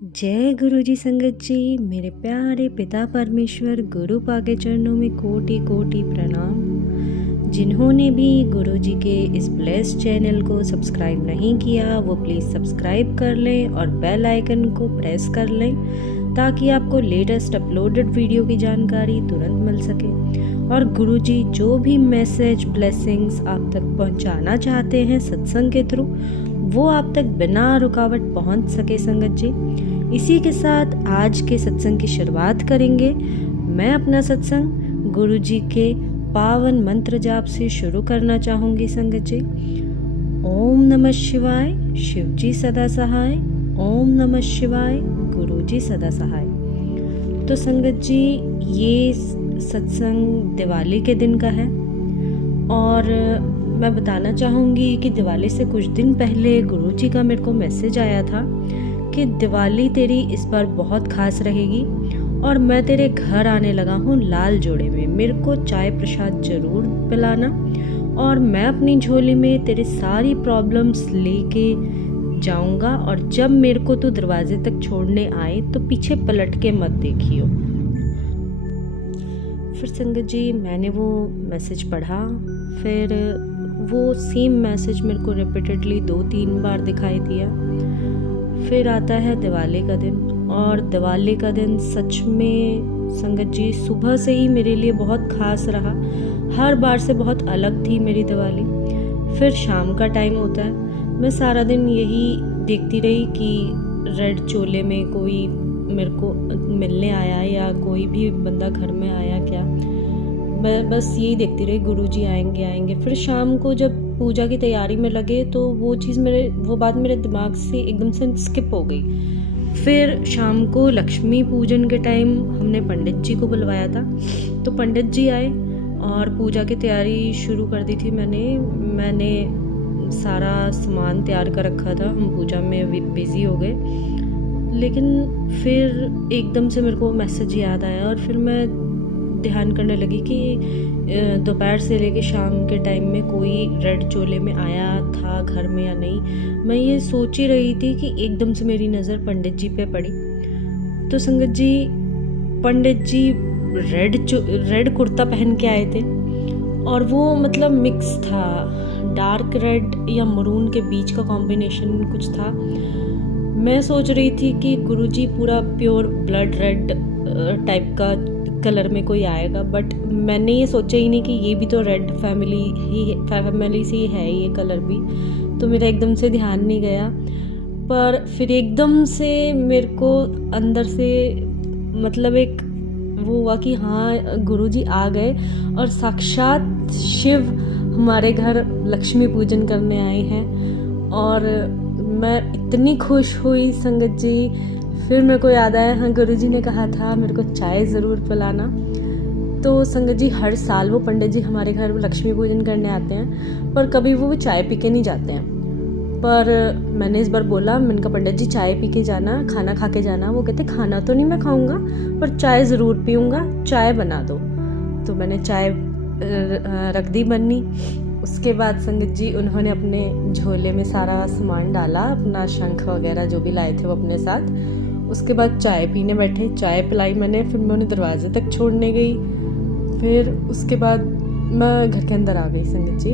जय गुरु जी संगत जी। मेरे प्यारे पिता परमेश्वर गुरु पाके चरणों में कोटि कोटि प्रणाम। जिन्होंने भी गुरु जी के इस ब्लेस्ड चैनल को सब्सक्राइब नहीं किया वो प्लीज़ सब्सक्राइब कर लें और बेल आइकन को प्रेस कर लें ताकि आपको लेटेस्ट अपलोडेड वीडियो की जानकारी तुरंत मिल सके। और गुरु जी जो भी मैसेज ब्लेसिंग्स आप तक पहुंचाना चाहते हैं सत्संग के थ्रू वो आप तक बिना रुकावट पहुंच सके संगत जी। इसी के साथ आज के सत्संग की शुरुआत करेंगे। मैं अपना सत्संग गुरु जी के पावन मंत्र जाप से शुरू करना चाहूँगी संगत जी। ओम नमः शिवाय, शिव जी सदा सहाय। ओम नमः शिवाय, गुरु जी सदा सहाय। तो संगत जी ये सत्संग दिवाली के दिन का है और मैं बताना चाहूँगी कि दिवाली से कुछ दिन पहले गुरु जी का मेरे को मैसेज आया था कि दिवाली तेरी इस बार बहुत खास रहेगी और मैं तेरे घर आने लगा हूँ लाल जोड़े में। मेरे को चाय प्रसाद जरूर पिलाना और मैं अपनी झोली में तेरे सारी प्रॉब्लम्स लेके जाऊँगा और जब मेरे को तू दरवाजे तक छोड़ने आए तो पीछे पलट के मत देखियो। फिर संगत जी मैंने वो मैसेज पढ़ा, फिर वो सेम मैसेज मेरे को रिपीटेडली 2-3 बार दिखाई दिया। फिर आता है दिवाली का दिन और दिवाली का दिन सच में संगत जी सुबह से ही मेरे लिए बहुत खास रहा। हर बार से बहुत अलग थी मेरी दिवाली। फिर शाम का टाइम होता है, मैं सारा दिन यही देखती रही कि रेड चोले में कोई मेरे को मिलने आया या कोई भी बंदा घर में आया क्या। मैं बस यही देखती रही गुरुजी आएंगे। फिर शाम को जब पूजा की तैयारी में लगे तो वो बात मेरे दिमाग से एकदम से स्किप हो गई। फिर शाम को लक्ष्मी पूजन के टाइम हमने पंडित जी को बुलवाया था, तो पंडित जी आए और पूजा की तैयारी शुरू कर दी थी। मैंने सारा सामान तैयार कर रखा था, हम पूजा में बिज़ी हो गए। लेकिन फिर एकदम से मेरे को मैसेज याद आया और फिर मैं ध्यान करने लगी कि दोपहर से लेके शाम के टाइम में कोई रेड चोले में आया था घर में या नहीं। मैं ये सोच ही रही थी कि एकदम से मेरी नज़र पंडित जी पे पड़ी। तो संगत जी पंडित जी रेड कुर्ता पहन के आए थे और वो मतलब मिक्स था, डार्क रेड या मरून के बीच का कॉम्बिनेशन कुछ था। मैं सोच रही थी कि गुरुजी पूरा प्योर ब्लड रेड टाइप का कलर में कोई आएगा, बट मैंने ये सोचा ही नहीं कि ये भी तो रेड फैमिली से ही है ये कलर भी। तो मेरा एकदम से ध्यान नहीं गया, पर फिर एकदम से मेरे को अंदर से मतलब एक वो हुआ कि हाँ गुरुजी आ गए और साक्षात शिव हमारे घर लक्ष्मी पूजन करने आए हैं। और मैं इतनी खुश हुई संगत जी। फिर मेरे को याद आया हाँ गुरुजी ने कहा था मेरे को चाय ज़रूर पिलाना। तो संगत जी हर साल वो पंडित जी हमारे घर लक्ष्मी पूजन करने आते हैं, पर कभी वो चाय पी के नहीं जाते हैं। पर मैंने इस बार बोला, मैंने कहा पंडित जी चाय पी के जाना, खाना खा के जाना। वो कहते खाना तो नहीं मैं खाऊंगा पर चाय ज़रूर पीऊँगा, चाय बना दो। तो मैंने चाय रख दी बननी। उसके बाद संगत जी उन्होंने अपने झोले में सारा सामान डाला, अपना शंख वगैरह जो भी लाए थे वो अपने साथ। उसके बाद चाय पीने बैठे, चाय पिलाई मैंने, फिर मैं उन्हें दरवाजे तक छोड़ने गई। फिर उसके बाद मैं घर के अंदर आ गई संगत जी।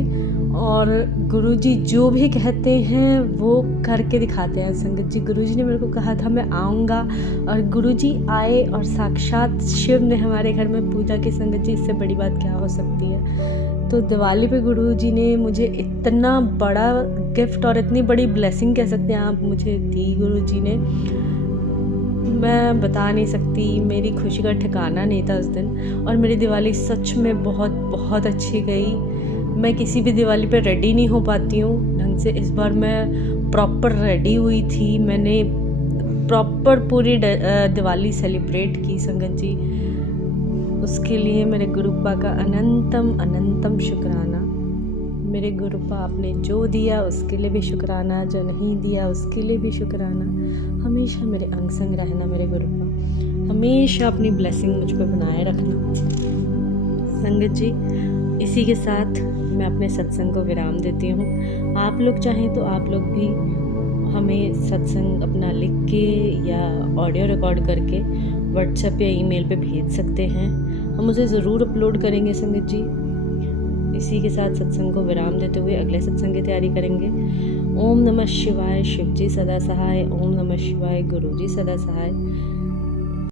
और गुरुजी जो भी कहते हैं वो करके दिखाते हैं संगत जी। गुरुजी ने मेरे को कहा था मैं आऊँगा और गुरुजी आए और साक्षात शिव ने हमारे घर में पूजा की संगत जी। इससे बड़ी बात क्या हो सकती है। तो दिवाली पे गुरुजी ने मुझे इतना बड़ा गिफ्ट और इतनी बड़ी ब्लेसिंग कह सकते हैं आप मुझे दी गुरुजी ने, मैं बता नहीं सकती। मेरी खुशी का ठिकाना नहीं था उस दिन और मेरी दिवाली सच में बहुत बहुत अच्छी गई। मैं किसी भी दिवाली पे रेडी नहीं हो पाती हूँ ढंग से। इस बार मैं प्रॉपर रेडी हुई थी, मैंने प्रॉपर पूरी दिवाली सेलिब्रेट की संगत जी। उसके लिए मेरे गुरुपा का अनंतम शुक्राना। मेरे गुरुपा आपने जो दिया उसके लिए भी शुक्राना, जो नहीं दिया उसके लिए भी शुक्राना। हमेशा मेरे अंग संग रहना मेरे गुरुपा, हमेशा अपनी ब्लेसिंग मुझ पर बनाए रखना संगत जी। इसी के साथ मैं अपने सत्संग को विराम देती हूँ। आप लोग चाहें तो आप लोग भी हमें सत्संग अपना लिख के या ऑडियो रिकॉर्ड करके व्हाट्सएप या ईमेल पे भेज सकते हैं। हम उसे ज़रूर अपलोड करेंगे संगत जी। इसी के साथ सत्संग को विराम देते हुए अगले सत्संग की तैयारी करेंगे। ओम नमः शिवाय, शिव जी सदा सहाय। ओम नमः शिवाय, गुरु जी सदा सहाय।